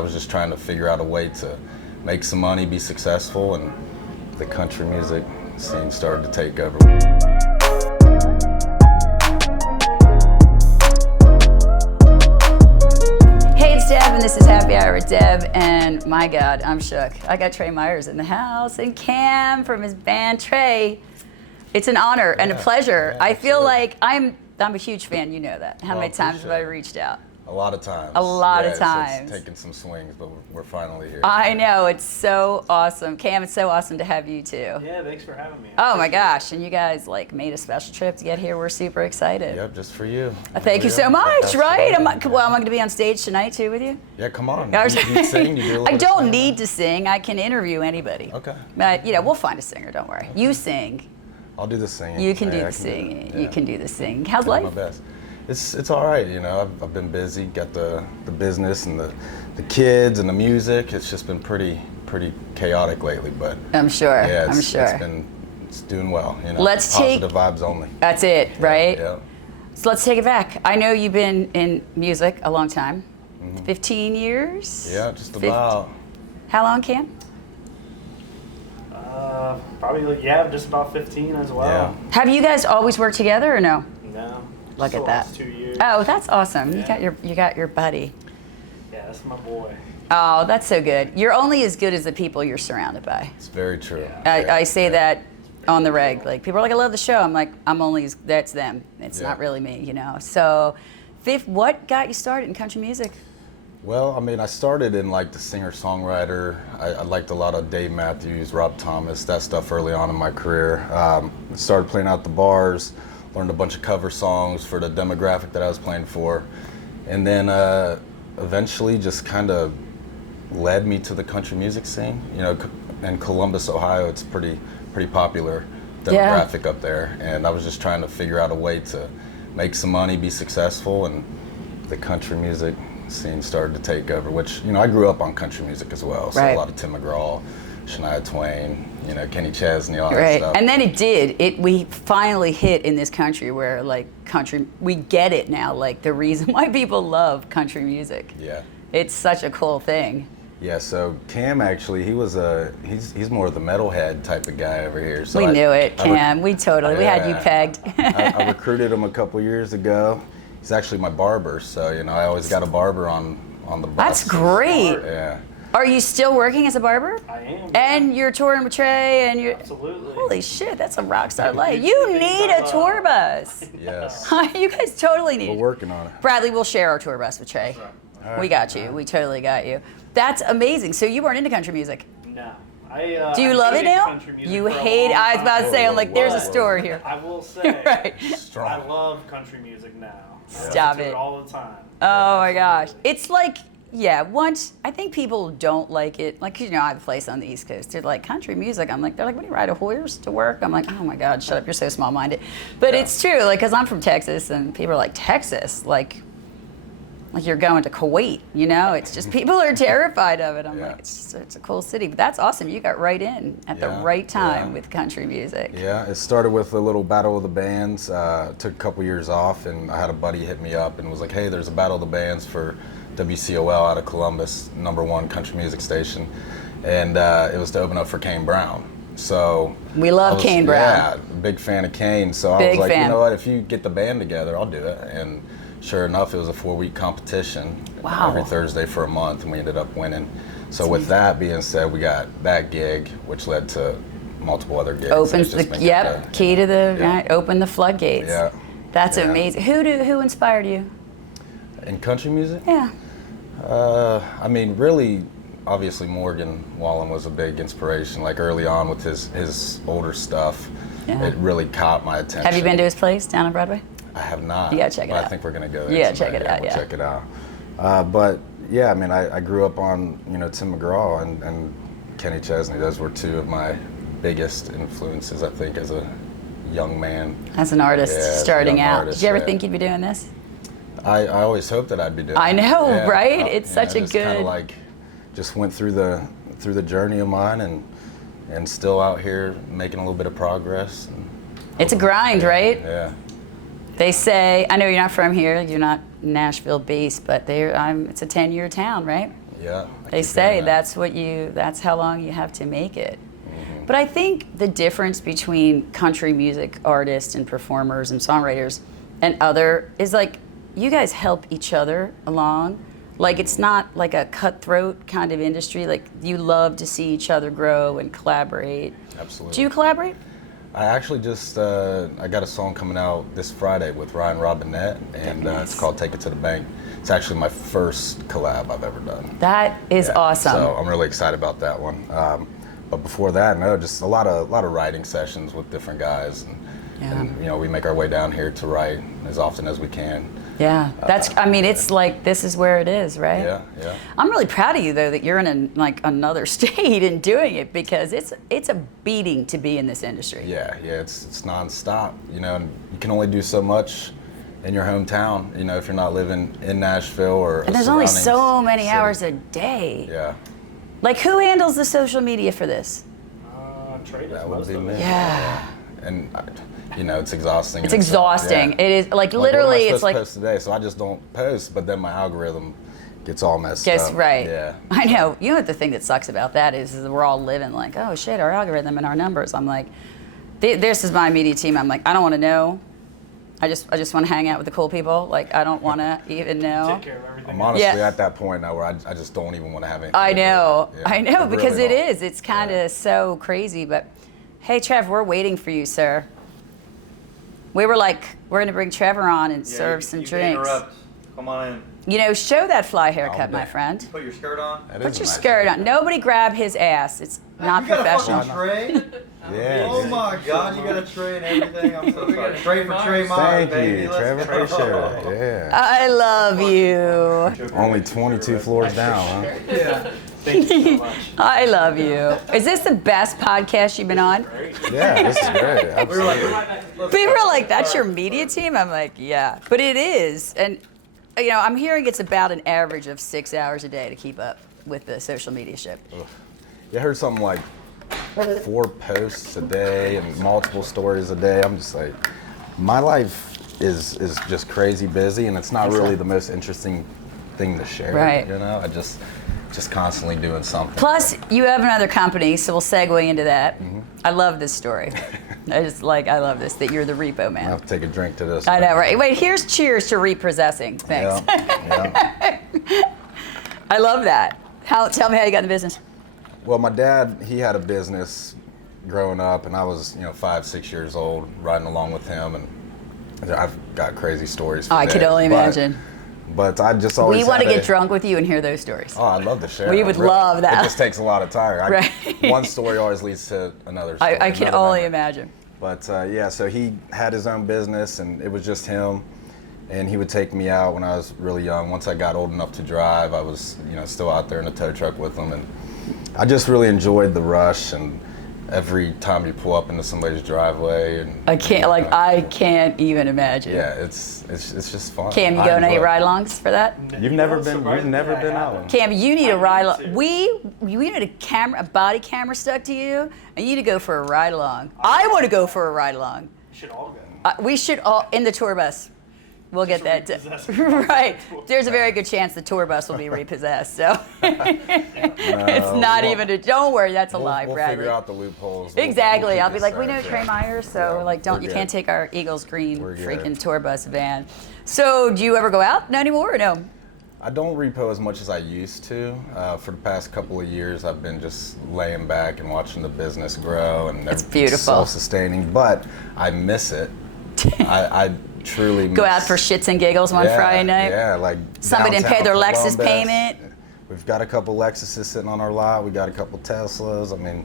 I was just trying to figure out a way to make some money, be successful, and the country music scene started to take over. Hey, it's Deb, and this is Happy Hour with Deb, and my God, I'm shook. I got Trae Myers in the house, and Cam from his band Trae. It's an honor and a pleasure. I feel like I'm a huge fan, you know that. How many times have I reached out? A lot of times. A lot of times. It's taken some swings, but we're finally here. I know, it's so awesome. Cam, it's so awesome to have you too. Yeah, thanks for having me. Oh my gosh, and you guys like made a special trip to get here. We're super excited. Yep, just for you. Thank you so much, right? Am I going to be on stage tonight too with you? Yeah, come on. You sing, you do a little I don't singing. need to sing. I can interview anybody. Okay. But, we'll find a singer, don't worry. You sing. I'll do the singing. You can do the singing. You can do the singing. How's life? My best. It's all right, I've been busy, got the business and the kids and the music. It's just been pretty chaotic lately, but I'm sure. yeah, I'm sure. It's doing well. Let's positive vibes only. That's it, right? Yeah. So let's take it back. I know you've been in music a long time. 15 years? Yeah, just about. How long, Cam? Probably just about 15 as well. Yeah. Have you guys always worked together or no? No. Look at the that. last 2 years. Oh, that's awesome. Yeah. You got your buddy. Yeah, that's my boy. Oh, that's so good. You're only as good as the people you're surrounded by. It's very true. I say that on the reg. Like, people are like, I love the show. I'm like, that's them. It's not really me, So, what got you started in country music? Well, I started in like the singer-songwriter. I liked a lot of Dave Matthews, Rob Thomas, that stuff early on in my career. Started playing out the bars, learned a bunch of cover songs for the demographic that I was playing for. And then eventually just kind of led me to the country music scene. In Columbus, Ohio, it's pretty popular demographic up there. And I was just trying to figure out a way to make some money, be successful, and the country music scene started to take over, which, I grew up on country music as well. So a lot of Tim McGraw, Shania Twain, Kenny Chesney, all that stuff. And then we finally hit in this country where country, we get it now, the reason why people love country music. Yeah. It's such a cool thing. Yeah, so Cam actually, he's more of the metalhead type of guy over here. So we knew it, Cam. We had you pegged. I recruited him a couple years ago. He's actually my barber, so I always got a barber on the bus. That's great. Yeah. Are you still working as a barber? I am. And you're touring with Trae, and you're Absolutely. Holy shit, that's a rock star life. You need a tour bus. Yes. You guys totally need We're it. working on it. Bradley, we'll share our tour bus with Trae. All right. We got you. We totally got you. That's amazing. So you weren't into country music? No. Do you love it now? Country music You for a hate it. long I was about to time. say, I'm like, there's a Whoa. story here. I will say, Right. Strong. I love country music now. Stop I listen to it. all the time. Oh my gosh. It's like, once, I think people don't like it. Like, I have a place on the East Coast. They're like, country music. I'm like, they're like, what do you ride a horse to work? I'm like, oh my God, shut up. You're so small-minded. But it's true, because I'm from Texas, and people are like, Texas? Like you're going to Kuwait, It's just, people are terrified of it. I'm like, it's a cool city. But that's awesome. You got right in at the right time with country music. Yeah, it started with a little battle of the bands. Took a couple years off, and I had a buddy hit me up and was like, hey, there's a battle of the bands for WCOL out of Columbus, #1 country music station. And it was to open up for Kane Brown. So We love Kane Brown. Yeah, big fan of Kane. So I was like, you know what, if you get the band together, I'll do it. And sure enough, it was a 4-week competition. Wow. Every Thursday for a month, and we ended up winning. So with that being said, we got that gig, which led to multiple other gigs. Opens key to the open the floodgates. Yeah. That's amazing. Who inspired you? In country music? Yeah. Really, obviously Morgan Wallen was a big inspiration. Like early on with his older stuff, it really caught my attention. Have you been to his place down on Broadway? I have not. You gotta check it out. I think we're gonna go there. Yeah, tonight. check it out. We'll check it out. But yeah, I grew up on Tim McGraw and Kenny Chesney. Those were two of my biggest influences, I think, as a young man. As an artist starting out. Artist, Did you ever think you'd be doing this? I always hoped that I'd be doing. I know, it. right? It's such a just good. Kind of just went through the journey of mine and still out here making a little bit of progress. It's a grind, right? Yeah. They say, I know you're not from here, you're not Nashville based, but it's a 10-year town, right? Yeah. They say that's how long you have to make it. But I think the difference between country music artists and performers and songwriters and other is like you guys help each other along. Like it's not like a cutthroat kind of industry. Like you love to see each other grow and collaborate. Absolutely. Do you collaborate? I actually just I got a song coming out this Friday with Ryan Robinette, and it's called "Take It to the Bank." It's actually my first collab I've ever done. That is awesome. So I'm really excited about that one. But before that, no, just a lot of writing sessions with different guys, and you know, we make our way down here to write as often as we can. Yeah, I mean, it's like this is where it is, right? Yeah, yeah. I'm really proud of you though that you're in another state and doing it because it's a beating to be in this industry. Yeah, it's nonstop. You know, and you can only do so much in your hometown. You know, if you're not living in Nashville or. And there's only so many hours a day. Yeah. Like, who handles the social media for this? Trae does That would most be of me. it. Yeah. And you know, it's exhausting. It's exhausting. It is like literally. What am I it's like supposed to post today, so I just don't post. But then my algorithm gets all messed guess up. right. Yeah. I know. You know what the thing that sucks about that is we're all living like, oh shit, our algorithm and our numbers. I'm like, this is my media team. I'm like, I don't want to know. I just want to hang out with the cool people. Like, I don't want to even know. Take care of everything. I'm honestly at that point now where I just don't even want to have anything. I to do know. with it. Yeah, I know, really because it don't. is. It's kind of so crazy. But hey, Trev, we're waiting for you, sir. We were like, we're going to bring Trevor on and serve some you drinks. Can interrupt. Come on in. You know, show that fly haircut, Oh, my man. friend. Put your skirt on. That Put is your a nice skirt on. haircut. Nobody grab his ass. It's not you got professional. a fucking tray? Yeah. Oh yeah. my God, you got a tray and everything. I'm so sorry. Tray for Trae Myers, Thank baby. you, Let's Trevor. go. Appreciate it. Yeah. I love you. Only 22 floors down, huh? Yeah. Thank you so much. I love you. Is this the best podcast you've been on? Great. Yeah, this is great. We were like, Absolutely. People are like, that's your media team? I'm like, yeah. But it is. And, you know, I'm hearing it's about an average of 6 hours a day to keep up with the social media shit. You heard something like 4 posts a day and multiple stories a day. I'm just like, my life is just crazy busy, and it's not really the most interesting thing to share. Right. You know, I just constantly doing something. Plus, you have another company, so we'll segue into that. I love this story. I love this, that you're the repo I man. have to take a drink to this. I know, right? Wait, here's cheers to repossessing. Thanks. Yeah. I love that. Tell me how you got in the business. Well, my dad, he had a business growing up, and I was, 5, 6 years old, riding along with him, and I've got crazy stories. For I days, could only imagine. But I just always. We want to had get drunk with you and hear those stories. Oh, I'd love to share. We would love that. It just takes a lot of time. Right. One story always leads to another story. I can another only memory. imagine. But so he had his own business, and it was just him. And he would take me out when I was really young. Once I got old enough to drive, I was, still out there in the tow truck with him, and I just really enjoyed the rush. And every time you pull up into somebody's driveway, and I can't even imagine. yeah, it's just fun. Cam, you I go on any enjoy it. ride-alongs for that? You've never been out one. Cam, you need a I ride need along. to. We need a body camera stuck to you, and you need to go for a ride along. I want to go for a ride along. We should all go. We should all in the tour bus. We'll get that. repossess Right. There's a very good chance the tour bus will be repossessed. So it's not even a. Don't worry, that's a lie, We'll Bradley. figure out the loopholes. Exactly. We'll I'll keep be it like, we safe, know yeah. Trae Myers, so Yeah, like, we're you good. can't take our Eagles green We're good. freaking tour bus van. So do you ever go out? No anymore or no? I don't repo as much as I used to. For the past couple of years, I've been just laying back and watching the business grow, and It's everything's beautiful. self-sustaining. But I miss it. I truly Go out miss- for shits and giggles one Yeah, Friday night. Yeah, like Somebody didn't pay their downtown Lexus Columbus. payment. We've got a couple Lexuses sitting on our lot. We got a couple Teslas. I mean,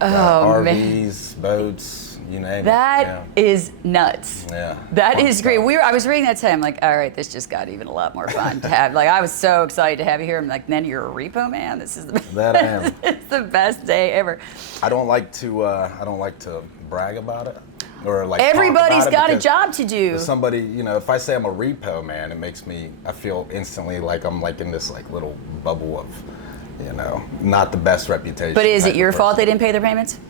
Oh, got man. RVs, boats, you name That it. is nuts. Yeah. That Fun is great. stuff. I was reading that today. I'm like, all right, this just got even a lot more fun to have. Like, I was so excited to have you here. I'm like, then you're a repo man. This is the That I am. it's the best day ever. I don't like to brag about it. Or like talk Everybody's about it got a because job to do. Somebody, if I say I'm a repo man, it makes I feel instantly like I'm like in this like little bubble of, not the best reputation. But is type it your of fault they person. didn't pay their payments?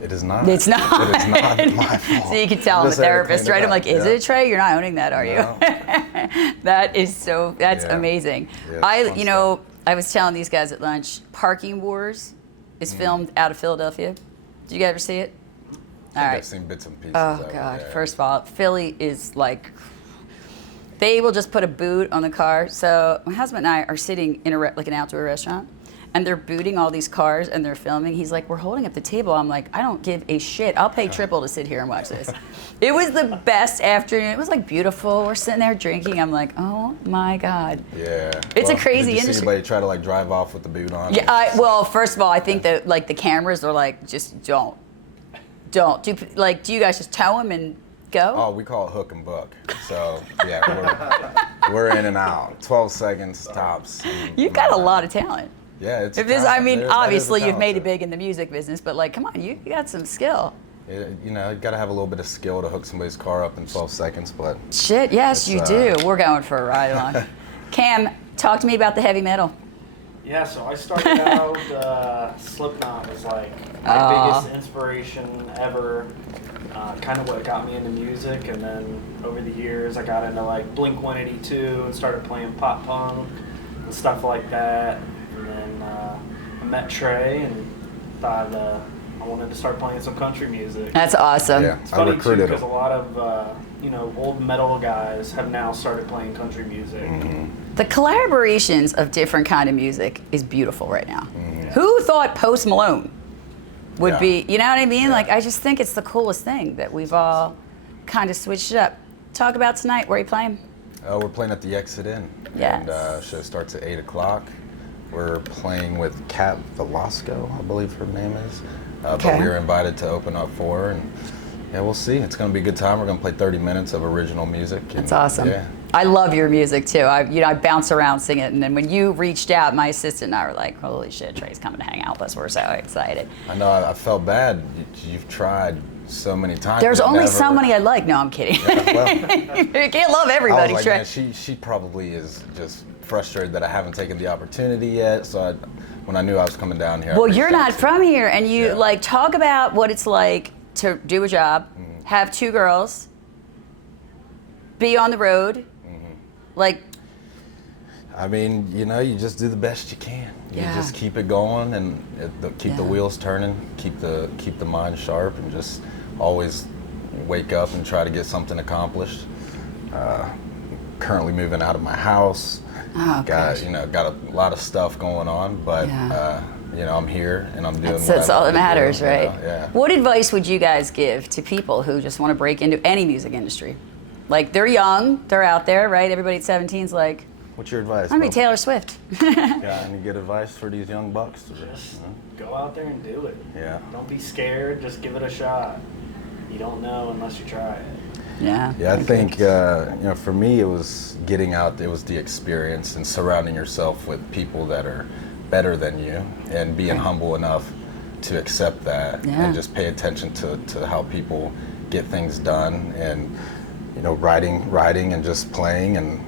It is not. It's not. It is not my fault. So you can tell I'm a Just had to therapist, clean right? it I'm like, up, is yeah. it a Trae? You're not owning that, are you? No. That's Yeah. amazing. Yeah, it's fun I was telling these guys at lunch, Parking Wars is filmed out of Philadelphia. Did you guys ever see it? I think I've seen bits and pieces. Oh of it, God! yeah. First of all, Philly is like, they will just put a boot on the car. So my husband and I are sitting in like an outdoor restaurant, and they're booting all these cars and they're filming. He's like, "We're holding up the table." I'm like, "I don't give a shit. I'll pay triple to sit here and watch this." It was the best afternoon. It was like beautiful. We're sitting there drinking. I'm like, "Oh my God." Yeah. It's a crazy did you industry. See anybody try to like drive off with the boot on? Yeah. Well, first of all, I think that like the cameras are like, just don't. Do you guys just tow them and go? Oh, we call it hook and book. So yeah, we're in and out. 12 seconds tops. You've got a lot of talent. Yeah, it's. If this, I talent. mean, That is a obviously you've talent made it there. big in the music business, but like, come on, you got some skill. You know, you gotta have a little bit of skill to hook somebody's car up in 12 seconds, but Shit, yes, It's, you do. We're going for a ride along. Cam, talk to me about the heavy metal. Yeah, so I started out, Slipknot was like my biggest inspiration ever. Kind of what got me into music, and then over the years I got into like Blink 182 and started playing pop punk and stuff like that. And then I met Trae and thought I wanted to start playing some country music. That's awesome. yeah, It's I funny too recruited because a him. lot of old metal guys have now started playing country music. The collaborations of different kind of music is beautiful right now. Mm-hmm. Who thought Post Malone would Yeah. be, you know what I mean? Yeah. Like, I just think it's the coolest thing that we've all kind of switched it up. Talk about tonight. Where are you playing? We're playing at the Exit Inn. Yes. And show starts at 8 o'clock. We're playing with Kat Velasco, I believe her name is. Okay. But we were invited to open up for her, and yeah, we'll see. It's going to be a good time. We're going to play 30 minutes of original music. And, That's awesome. Yeah. I love your music too. I bounce around singing it, and then when you reached out, my assistant and I were like, "Holy shit, Trae's coming to hang out with us. We're so excited." I know. I felt bad. You've tried so many times. There's but only never- so many I like. No, I'm kidding. Yeah, well, You can't love I everybody, was like, Trae. man, she probably is just frustrated that I haven't taken the opportunity yet. So when I knew I was coming down here, I Well, reached you're out not to from here, and you Yeah. like talk about what it's like to do a job, have two girls, be on the road, like. I mean, you just do the best you can. You Yeah. just keep it going and keep the Yeah. wheels turning, keep the mind sharp, and just always wake up and try to get something accomplished. Currently moving out of my house. Oh, got gosh. got a lot of stuff going on, but Yeah. I'm here and I'm doing. That's all that matters, do, right? Yeah. What advice would you guys give to people who just want to break into any music industry? Like, they're young, they're out there, right? Everybody at 17 is like, What's your advice? I'm gonna be Bob? Taylor Swift. Got any good advice for these young bucks? Just go out there and do it. Yeah. Don't be scared. Just give it a shot. You don't know unless you try it. Yeah. Yeah, I think for me it was getting out. It was the experience and surrounding yourself with people that are better than you, and being humble enough to accept that, Yeah. and just pay attention to how people get things done, and writing and just playing, and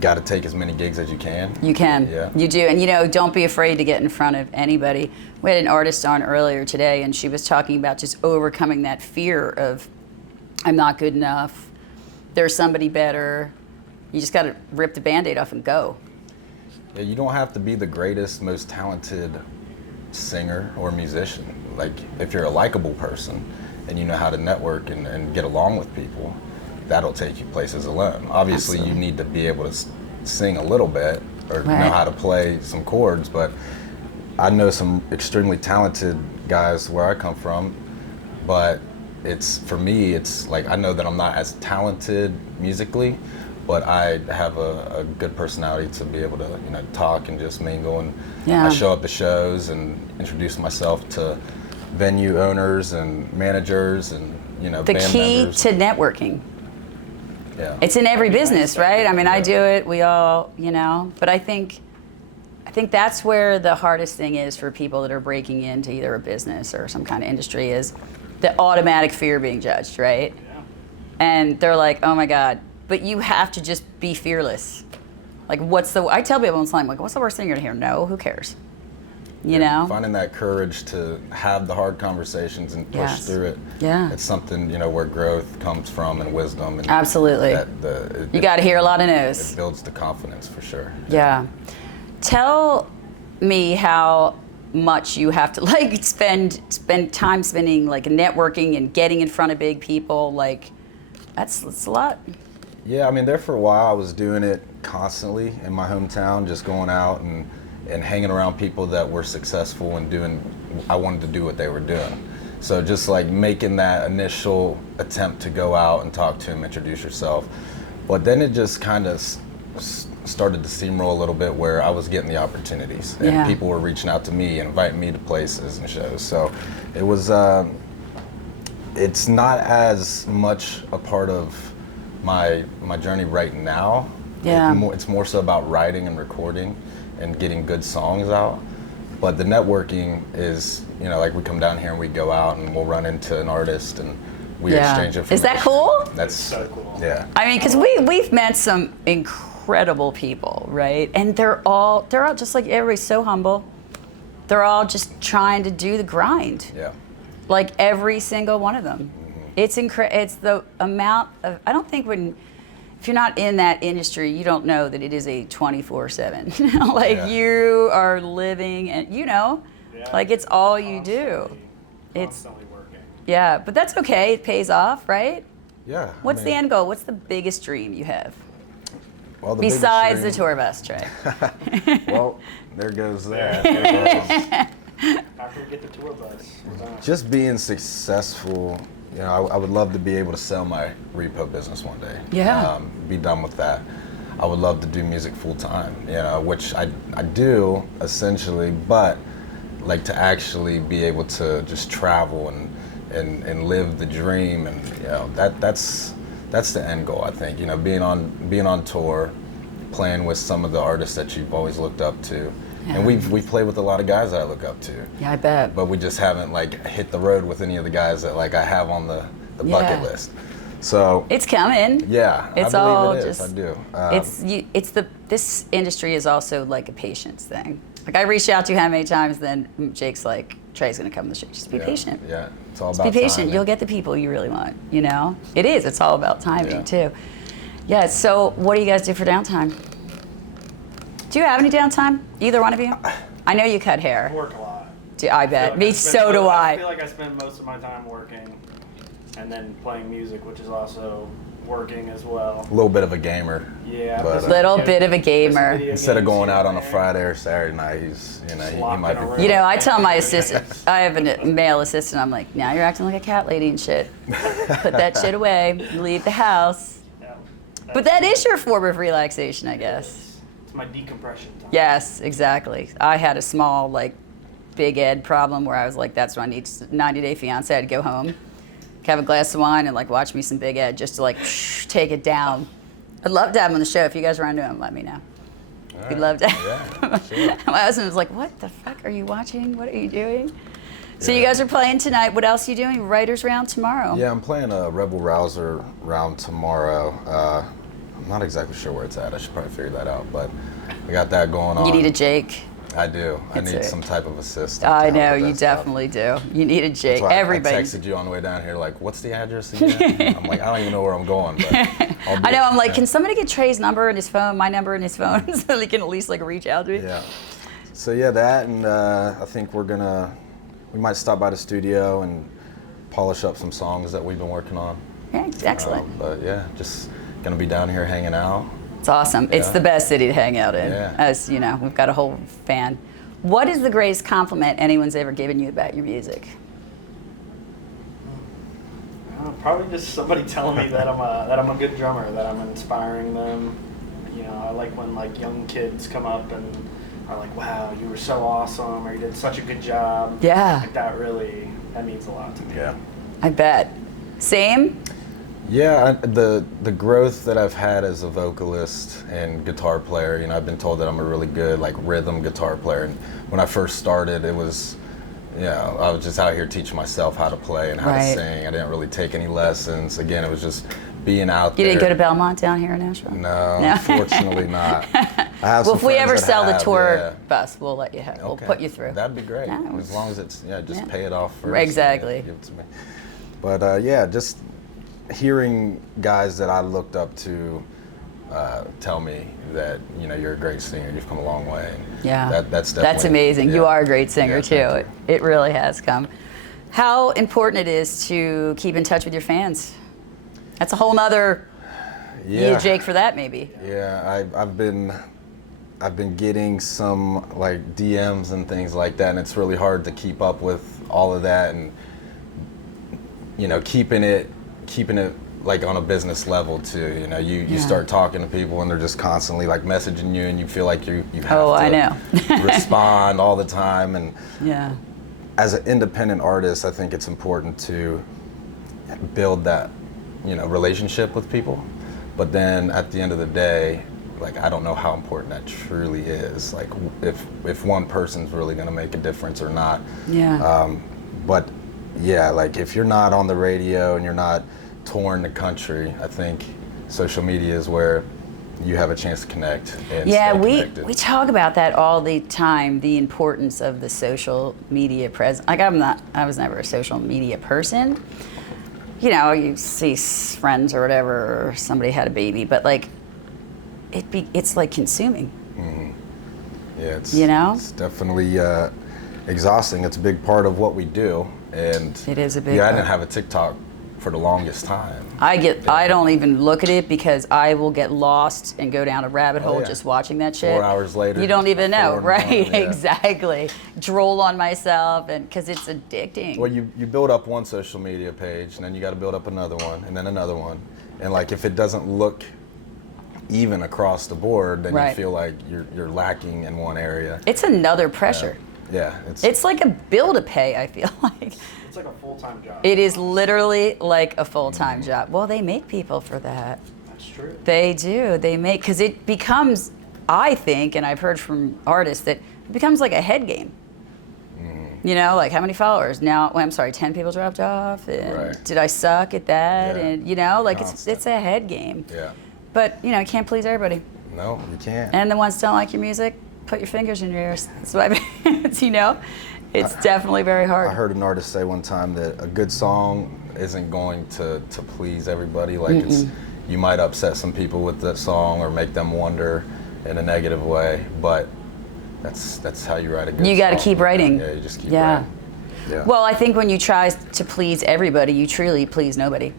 got to take as many gigs as you can. You can. Yeah. You do. And don't be afraid to get in front of anybody. We had an artist on earlier today, and she was talking about just overcoming that fear of, I'm not good enough, there's somebody better. You just got to rip the Band-Aid off and go. Yeah, you don't have to be the greatest, most talented singer or musician. Like, if you're a likable person and you know how to network and get along with people, that'll take you places alone. Obviously, Absolutely. you need to be able to sing a little bit or Right. know how to play some chords, but I know some extremely talented guys where I come from, but for me, it's like, I know that I'm not as talented musically, but I have a good personality to be able to, talk and just mingle. And Yeah. I show up to shows and introduce myself to venue owners and managers and, The band key members. to networking. Yeah. It's in every business, right? I mean, I do it, we all, but I think that's where the hardest thing is for people that are breaking into either a business or some kind of industry, is the automatic fear of being judged, right? Yeah. And they're like, oh my God, but you have to just be fearless. Like, I tell people all the time, like, what's the worst thing you're gonna hear? No, who cares? Finding that courage to have the hard conversations and push Yes. through it. Yeah. It's something, where growth comes from, and wisdom. And Absolutely. You got to hear a lot of It no's. builds the confidence for sure. Yeah. Tell me how much you have to like spend time spending like networking and getting in front of big people. Like that's a lot. Yeah, I mean, there for a while I was doing it constantly in my hometown, just going out and hanging around people that were successful and doing, I wanted to do what they were doing. So just like making that initial attempt to go out and talk to them, introduce yourself. But then it just kind of started to steamroll a little bit where I was getting the opportunities and Yeah. people were reaching out to me and inviting me to places and shows. So it was, it's not as much a part of my journey right now. Yeah. It's more so about writing and recording and getting good songs out. But the networking is, like we come down here and we go out and we'll run into an artist and we exchange information. Is that cool? That's so cool. Yeah. I mean, because we've met some incredible people, right? And they're all just like everybody's so humble. They're all just trying to do the grind. Yeah. Like every single one of them. It's It's the amount of. I don't think if you're not in that industry, you don't know that it is a 24/7. Like Yeah. you are living, and Yeah. like it's all you do. It's Constantly working. yeah, but that's okay. It pays off, right? Yeah. What's the end goal? What's the biggest dream you have Well, the biggest besides the dream- tour bus, Trae? Well, there goes that. After we get the tour bus, we're done. Just being successful, I would love to be able to sell my repo business one day. Yeah. Be done with that. I would love to do music full time, which I do essentially, but like to actually be able to just travel and live the dream, and that's the end goal, I think. Being on tour, playing with some of the artists that you've always looked up to. Yeah. And we've played with a lot of guys that I look up to. Yeah, I bet. But we just haven't like hit the road with any of the guys that like I have on the Yeah. bucket list. So It's coming. yeah, It's I believe all it is. just. I do. This industry is also like a patience thing. Like I reach out to you how many times, then Jake's like, Trae's gonna come to the show. Just be Yeah, patient. Yeah, it's all Just about be patient. timing. You'll get the people you really want. It is. It's all about timing Yeah. too. Yeah. So what do you guys do for downtime? Do you have any downtime? Either one of you? I know you cut I hair. work a lot. I bet. Me, so do I I. feel like I spend most of my time working and then playing music, which is also working as well. A little bit of a gamer. Yeah. But, Little bit of a gamer. Instead of going out on a Friday or Saturday night, he might Locked in a be. room. I tell my assistant, I have a male assistant, I'm like, now you're acting like a cat lady and shit. Put that shit away. Leave the house. Yeah. But that is your form of relaxation, I guess. It's my decompression time. Yes, exactly. I had a small, Big Ed problem where I was like, that's what I need. 90-Day Fiance. I'd go home, have a glass of wine, and watch me some Big Ed just to take it down. I'd love to have him on the show. If you guys run into him, let me know. We'd love to. Yeah, sure. My husband was like, what the fuck are you watching? What are you doing? So you guys are playing tonight. What else are you doing? Writers round tomorrow. Yeah, I'm playing a Rebel Rouser round tomorrow. I'm not exactly sure where it's at. I should probably figure that out, but I got that going on. You need a Jake. I do. I It's need a- some type of assist. I to help know, with you that stuff. definitely do. You need a That's Jake. why Everybody. I texted you on the way down here, what's the address again? I'm like, I don't even know where I'm going, but I'll do I know, it. I'm like, Yeah. can somebody get Trae's number and his phone, my number and his phone, so they can at least reach out to me? Yeah. So yeah, that, and I think we might stop by the studio and polish up some songs that we've been working on. Yeah, excellent. But yeah, just gonna be down here hanging out. It's awesome. It's Yeah. the best city to hang out in. Yeah. As you know, we've got a whole fan. What is the greatest compliment anyone's ever given you about your music? Probably just somebody telling me that I'm a good drummer, that I'm inspiring them. I like when young kids come up and are like, "Wow, you were so awesome," or "You did such a good job." Yeah. That means a lot to me. Yeah. I bet. Same? Yeah, the growth that I've had as a vocalist and guitar player, I've been told that I'm a really good rhythm guitar player. And when I first started, it was, I was just out here teaching myself how to play and how Right. to sing. I didn't really take any lessons. Again, it was just being out You there. didn't go to Belmont down here in Nashville? No, No. unfortunately not. I have Well, some if we friends ever that sell the have, tour yeah. bus, we'll let you have. We'll Okay. put you through. That'd be great. Yeah, As long as it's, just yeah. pay it off first. Exactly. And give it to me. But yeah, just hearing guys that I looked up to tell me that you're a great singer. You've come a long way. And Yeah, that's definitely, that's amazing. yeah. You are a great singer Yeah, too. thank It really has come. How important it is to keep in touch with your fans. That's a whole nother. You need a Jake for that, maybe. Yeah, I've been getting some like DMs and things like that, and it's really hard to keep up with all of that, and keeping it like on a business level too. You start talking to people and they're just constantly like messaging you, and you feel like you have to I know. respond all the time. And Yeah. as an independent artist, I think it's important to build that relationship with people. But then at the end of the day, like, I don't know how important that truly is. Like, if one person's really going to make a difference or not. Yeah. But yeah, like if you're not on the radio and you're not touring the country, I think social media is where you have a chance to connect and Yeah, stay we connected. talk about that all the time, the importance of the social media presence. Like I was never a social media person. You see friends or whatever, or somebody had a baby, but like it's like consuming. Yeah, it's it's definitely exhausting. It's a big part of what we do, and It is a big I part. didn't have a TikTok for the longest time. I don't even look at it because I will get lost and go down a rabbit hole yeah. just watching that shit. 4 hours later, You don't even know, 4 in the right? morning, yeah. Exactly. Droll on myself, and because it's addicting. Well, you build up one social media page, and then you got to build up another one, and then another one, and like if it doesn't look even across the board, then Right. you feel like you're lacking in one area. It's another pressure. Yeah, It's like a bill to pay, I feel like. It's like a full-time job. It is literally like a full-time job. Well, they make people for that. That's true. They do. They make, because it becomes, I think, and I've heard from artists, that it becomes like a head game. Like how many followers? Now, I'm sorry, 10 people dropped off, and Right. did I suck at that? Yeah. And, like Constant. it's a head game. Yeah. But, you can't please everybody. No, you can't. And the ones that don't like your music, put your fingers in your ears. That's what I mean. It's definitely very hard. I heard an artist say one time that a good song isn't going to please everybody. Like you might upset some people with that song or make them wonder in a negative way, but that's how you write a good song. You got to keep writing. Yeah, you just keep Yeah. writing. Yeah. Well, I think when you try to please everybody, you truly please nobody.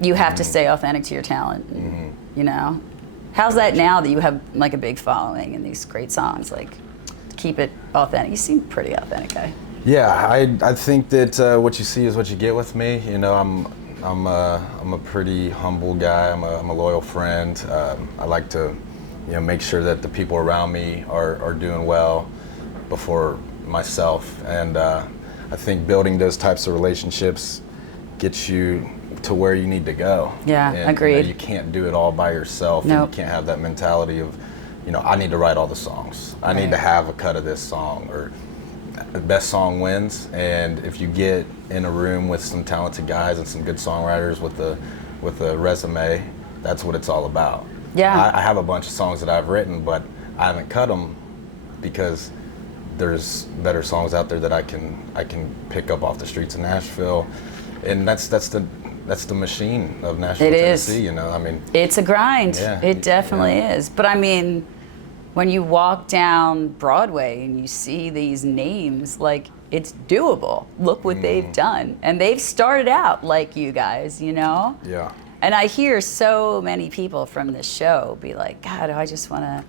You have to stay authentic to your talent. How's that now that you have like a big following and these great songs? Like, keep it authentic. You seem pretty authentic guy. Yeah, I think that what you see is what you get with me. I'm a pretty humble guy. I'm a loyal friend. I like to make sure that the people around me are doing well before myself, and I think building those types of relationships gets you to where you need to go. Yeah, and, agreed. You can't do it all by yourself. Nope. And you can't have that mentality of, I need to write all the songs. I need to have a cut of this song, or the best song wins. And if you get in a room with some talented guys and some good songwriters with a resume, that's what it's all about. Yeah. I have a bunch of songs that I've written, but I haven't cut them because there's better songs out there that I can pick up off the streets of Nashville, and that's the machine of Nashville, It is. Tennessee. I mean, It's a grind. Yeah. It definitely Yeah. is. But I mean, when you walk down Broadway and you see these names, like, it's doable. Look what they've done. And they've started out like you guys, Yeah. And I hear so many people from this show be like, God, I just want to,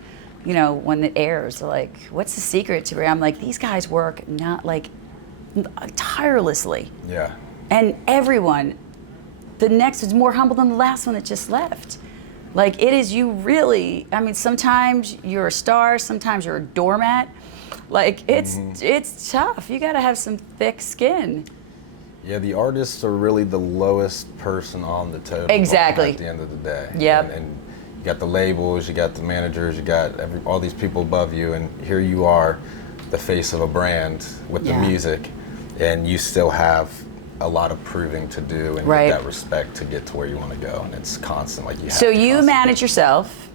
when it airs, they're like, what's the secret to it? I'm like, these guys work not like tirelessly. Yeah. And everyone, the next is more humble than the last one that just left. Like, it is you really, I mean, sometimes you're a star, sometimes you're a doormat. Like, it's tough. You got to have some thick skin. Yeah, the artists are really the lowest person on the totem pole Exactly. at the end of the day. Yep. And you got the labels, you got the managers, you got all these people above you, and here you are, the face of a brand with the Yeah. music, and you still have a lot of proving to do and Right. get that respect to get to where you want to go, and it's constant. Like, you have So to you constantly- manage yourself.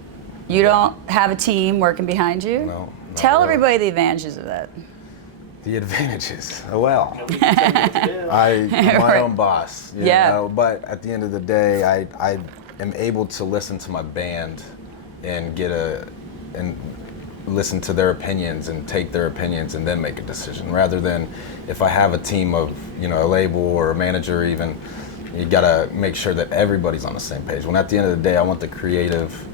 You don't have a team working behind you? No, not Tell really. everybody the advantages of that. The advantages. Well, Nobody can tell you what to do. I'm my Right. own boss. Yeah. But at the end of the day, I am able to listen to my band and and listen to their opinions and take their opinions and then make a decision, rather than if I have a team of, you know, a label or a manager even, you gotta make sure that everybody's on the same page. When at the end of the day, I want the creative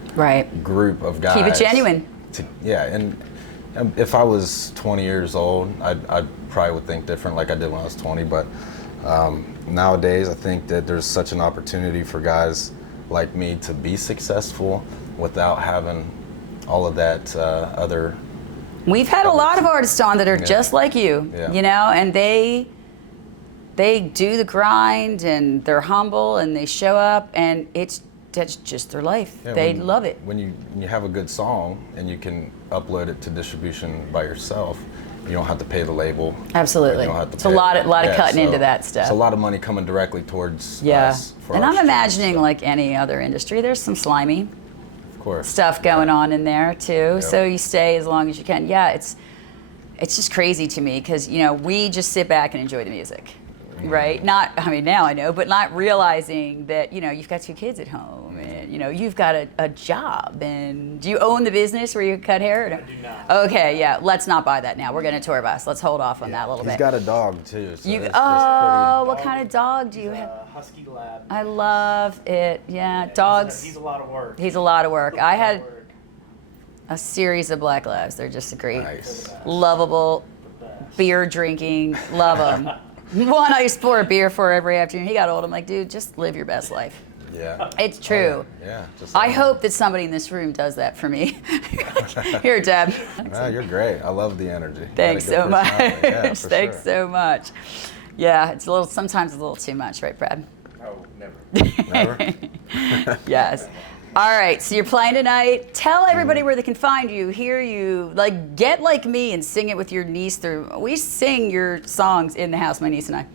group of guys. Keep it genuine. And if I was 20 years old, I probably would think different like I did when I was 20, but nowadays I think that there's such an opportunity for guys like me to be successful without having all of that other. We've had a lot of artists on that are just like you, you know, and they do the grind and they're humble and they show up, and that's just their life. They love it. When you have a good song and you can upload it to distribution by yourself, you don't have to pay the label. Absolutely. You don't have to it's a lot of cutting into that stuff. It's a lot of money coming directly towards us. And I'm imagining, like any other industry, there's some slimy stuff going on in there too. So you stay as long as you can. Yeah, it's just crazy to me because, you know, we just sit back and enjoy the music. Right? Not, I mean, now I know, but not realizing that, you know, you've got 2 kids at home and, you know, you've got a job. And do you own the business where you cut hair? I do not. Okay, yeah. Let's not buy that now. We're going to tour bus. Let's hold off on that a little bit. He's got a dog too. So what kind of dog do you have? Husky lab. I love it. Yeah, dogs. He's a lot of work. He's a lot of work. I had a series of black labs. They're just great, lovable, beer drinking. Love them. One I used to pour a beer for every afternoon. He got old. I'm like, dude, just live your best life. Yeah. It's true. I hope that somebody in this room does that for me. Here, Deb. No, you're great. I love the energy. Thanks so much. Yeah, Thanks so much. Yeah, it's sometimes a little too much, right, Brad? Oh, never. Yes. All right, so you're playing tonight. Tell everybody where they can find you, hear you, like get like me and sing it with your niece. We sing your songs in the house, my niece and I.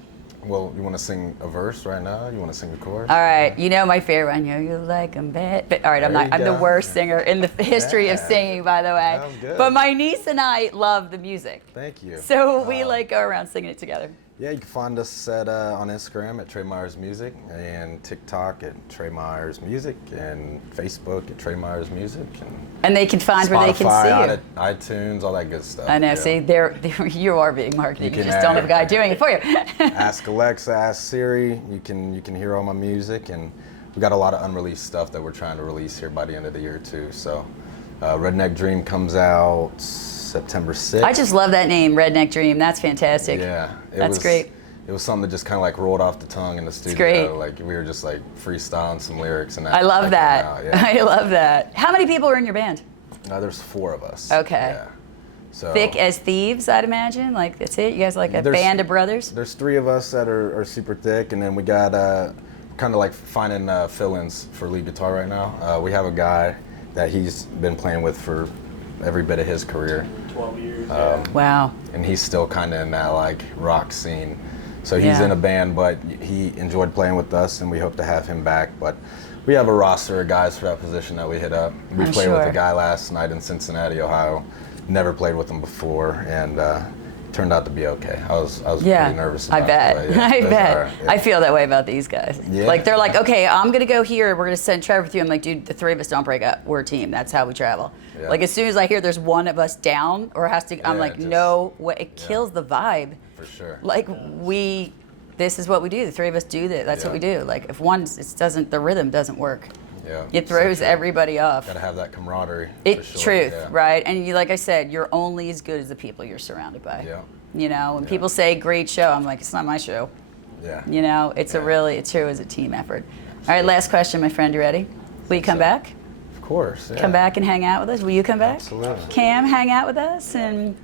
Well, you want to sing a verse right now? You want to sing the chorus? All right, you know my favorite one. You like them bad. But all right, I'm the worst singer in the history of singing, by the way. Sounds good. But my niece and I love the music. Thank you. So we like go around singing it together. Yeah, you can find us on Instagram at Trae Myers Music, and TikTok at Trae Myers Music, and Facebook at Trae Myers Music, and they can find Spotify, where they can see you. iTunes, all that good stuff. I know. See, you are being marketed. You just don't have a guy doing it for you. Ask Alexa, ask Siri. You can hear all my music, and we got a lot of unreleased stuff that we're trying to release here by the end of the year too. So, Redneck Dream comes out September 6th. I just love that name, Redneck Dream. That's fantastic. Yeah. That's great. It was something that just kind of like rolled off the tongue in the studio. It's great. Like we were just like freestyling some lyrics and that. I love that. Yeah. I love that. How many people are in your band? There's 4 of us. Okay. Yeah. So thick as thieves, I'd imagine. Like that's it. You guys are like a band of brothers. There's 3 of us that are super thick, and then we got kind of like finding fill-ins for lead guitar right now. We have a guy that he's been playing with for every bit of his career. 12 years. Wow. And he's still kind of in that like rock scene. So he's in a band, but he enjoyed playing with us, and we hope to have him back. But we have a roster of guys for that position that we hit up. We played with a guy last night in Cincinnati, Ohio. Never played with him before, and turned out to be okay. I was pretty nervous about I bet. it. I bet. Right, yeah. I feel that way about these guys. Yeah. Like they're like, okay, I'm gonna go here. We're gonna send Trevor with you. I'm like, dude, the 3 of us don't break up. We're a team. That's how we travel. Yeah. Like as soon as I hear there's one of us down or has to, I'm like, no way. It kills the vibe. For sure. Like this is what we do. The 3 of us do that. That's what we do. Like if the rhythm doesn't work. Yeah. It throws everybody off. Gotta have that camaraderie. It's for sure. truth, right? And like I said, you're only as good as the people you're surrounded by. Yeah. You know, when people say great show, I'm like, it's not my show. Yeah. You know, it's true as a team effort. All right, last question, my friend. You ready? Will you come back? Of course. Yeah. Come back and hang out with us. Will you come back? Absolutely. Cam, hang out with us, and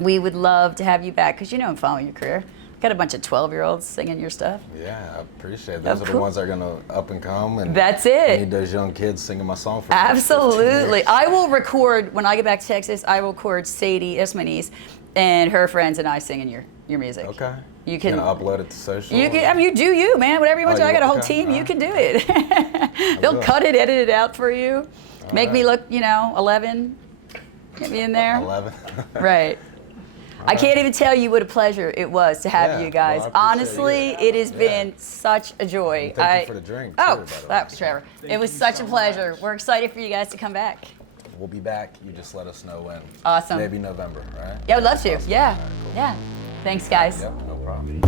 we would love to have you back because I'm following your career. Got a bunch of 12-year-olds singing your stuff. Yeah, I appreciate it. Those are the ones that are gonna up and come, and that's it. I need those young kids singing my song for me. Absolutely. I will record when I get back to Texas. I will record Sadie, that's my niece, and her friends and I singing your music. Okay. You can upload it to social. You can. I mean, you do you, man. Whatever you want to do. I got a whole team. You can do it. They'll cut it, edit it out for you. Make me look, 11. Get me in there. 11. Right. I can't even tell you what a pleasure it was to have Yeah, you guys. well, I appreciate Honestly, you. it has been such a joy. Thank you for the drink, too, Oh, by the way. that was Trevor. It was you such so a pleasure. much. We're excited for you guys to come back. We'll be back. You just let us know when. Awesome. Maybe November, right? Yeah, I would love to. Awesome. Yeah. All right, cool. Yeah. Thanks, guys. Yep, no problem.